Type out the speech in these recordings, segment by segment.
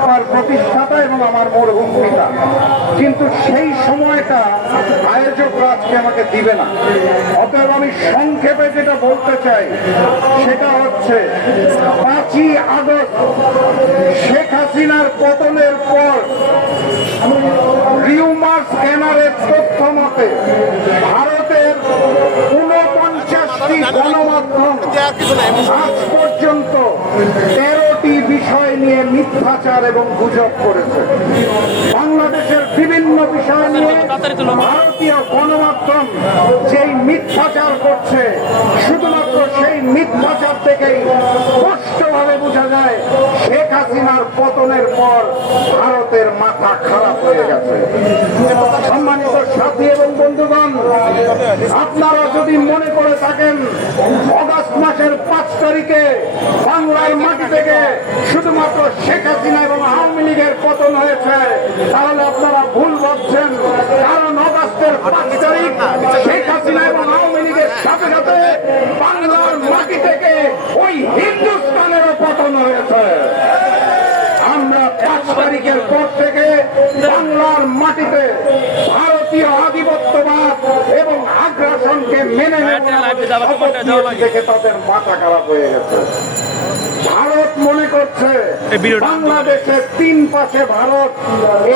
বাপ্পার প্রতিষ্ঠাতা এবং আমার মরহুম পিতা কিন্তু সেই সময়টা আয়োজকরা আজকে আমাকে দিবে না। অতএব আমি সংক্ষেপে যেটা বলতে চাই, সেটা হচ্ছে পাঁচই আগস্ট শেখ হাসিনার পতনের পর রিউমার স্ক্যানারের তথ্য মতে ভারতের ঊনপঞ্চাশটি গণমাধ্যম আজ পর্যন্ত নিয়ে মিথ্যাচার এবং গুজব করেছে। বাংলাদেশের বিভিন্ন বিষয় নিয়ে ভারতীয় গণমাধ্যম যেই মিথ্যাচার করছে শুধুমাত্র সেই মিথ্যাচার থেকেই স্পষ্টভাবে বোঝা যায় শেখ হাসিনার পতনের পর ভারতের মাথা খারাপ হয়ে গেছে। সম্মানিত সাথী এবং বন্ধুগণ আপনারা যদি মনে করে থাকেন অগাস্ট মাসের পাঁচ তারিখে বাংলার মাটি থেকে শুধুমাত্র শেখ হাসিনা এবং আওয়ামী লীগের পতন হয়েছে তাহলে আপনারা ভুল ভাবছেন। কারণ অগাস্টের পাঁচ তারিখ শেখ হাসিনা এবং আওয়ামী লীগের সাথে সাথে বাংলার মাটি থেকে ওই হিন্দুস্তানেরও পতন হয়েছে। আমরা পাঁচ তারিখের পর থেকে বাংলার মাটিতে ভারতীয় আধিপত্যবাদ এবং আগ্রাসনকে মেনে নেব না বলে শপথ নিয়েছি দেখে তাদের মাথা খারাপ হয়ে গেছে। ভারত মনে করছে বাংলাদেশের তিন পাশে ভারত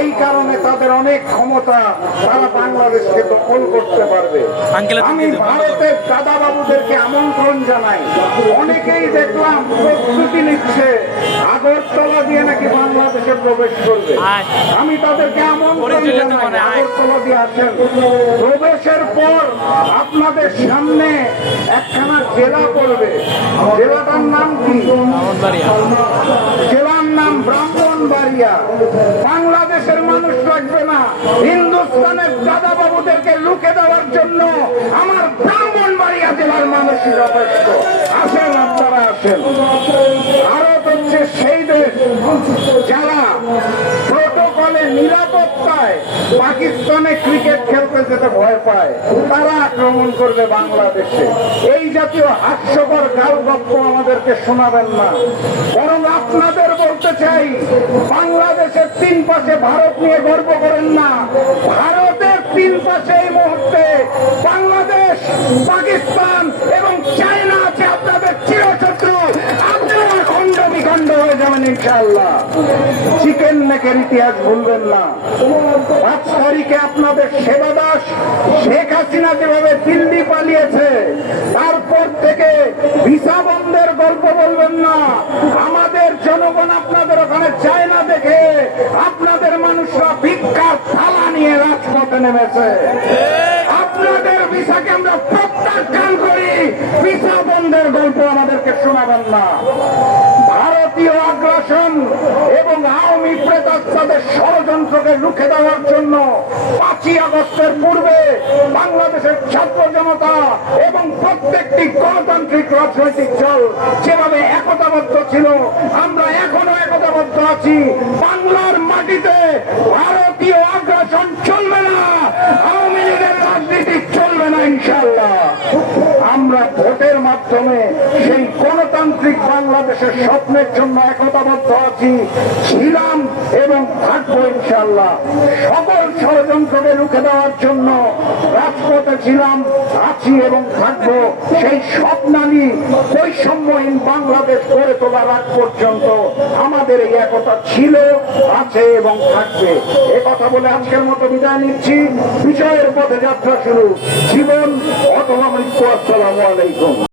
এই কারণে তাদের অনেক ক্ষমতা তারা বাংলাদেশকে দখল করতে পারবে। আমি ভারতের দাদা বাবুদেরকে আমন্ত্রণ জানাই। অনেকেই দেখলাম নিচ্ছে আগরতলা দিয়ে নাকি বাংলাদেশে প্রবেশ করবে। আমি তাদেরকে আমন্ত্রণ জানাই আগরতলা দিয়ে আসেন প্রবেশের পর আপনাদের সামনে একখানা জেলা পড়বে। জেলাটার নাম কি? জেলার নাম ব্রাহ্মণবাড়িয়া। বাংলাদেশের মানুষ লাগবে না। হিন্দুস্তানের দাদা বাবুদেরকে লুকে দেওয়ার জন্য আমার ব্রাহ্মণবাড়িয়া জেলার মানুষই যথেষ্ট আসেন আপনারা আসেন। নিরাপত্তায় পাকিস্তানে ক্রিকেট খেলতে যেতে ভয় পায়, তারা আক্রমণ করবে বাংলাদেশে। এই জাতীয় হাস্যকর গপ্প আমাদেরকে শোনাবেন না। বরং আপনাদের বলতে চাই, বাংলাদেশের তিন পাশে ভারত নিয়ে গর্ব করেন না। ভারতের তিন পাশে এই মুহূর্তে যাবেন ইনশাআল্লাহ। চিকেন নেকের ইতিহাস ভুলবেন না। পাঁচ তারিখে আপনাদের সেবা দাস শেখ হাসিনা যেভাবে দিল্লি পালিয়েছে, তারপর থেকে ভিসা বন্ধের গল্প বলবেন না। আমাদের জনগণ আপনাদের ওখানে যায় না দেখে আপনাদের মানুষরা ভিক্ষার থালা নিয়ে রাজপথে নেমেছে। আপনাদের ভিসাকে আমরা প্রত্যাখ্যান করি। ভিসা বন্ধের গল্প আমাদেরকে শোনাবেন না ভারতীয় আগ্রাসন এবং প্রেতাত্মাদের ষড়যন্ত্রকে রুখে দেওয়ার জন্য পাঁচই আগস্টের পূর্বে বাংলাদেশের ছাত্র জনতা এবং প্রত্যেকটি গণতান্ত্রিক রাজনৈতিক দল যেভাবে একতাবদ্ধ ছিল, আমরা এখনও একতাবদ্ধ আছি বাংলার মাটিতে ভারতীয় আগ্রাসন চলবে না আওয়ামী লীগের রাজনীতি চলবে না ইনশাল্লাহ আমরা ভোটের মাধ্যমে সেই গণতান্ত্রিক বাংলাদেশের স্বপ্নের জন্য একতাবদ্ধ আছি। ছিলাম এবং থাকব ইনশাল্লাহ সকল ষড়যন্ত্রকে রুখে দেওয়ার জন্য রাজপথে ছিলাম, আছি এবং থাকব। সেই স্বপ্নালী বৈষম্যহীন বাংলাদেশ গড়ে তোলার আগ পর্যন্ত আমাদের এই একতা ছিল, আছে এবং থাকবে। এ কথা বলে আজকের মতো বিদায় নিচ্ছি। বিজয়ের পথে যাত্রা শুরু। জীবন অথবা মৃত্যু, আসসালামু আলাইকুম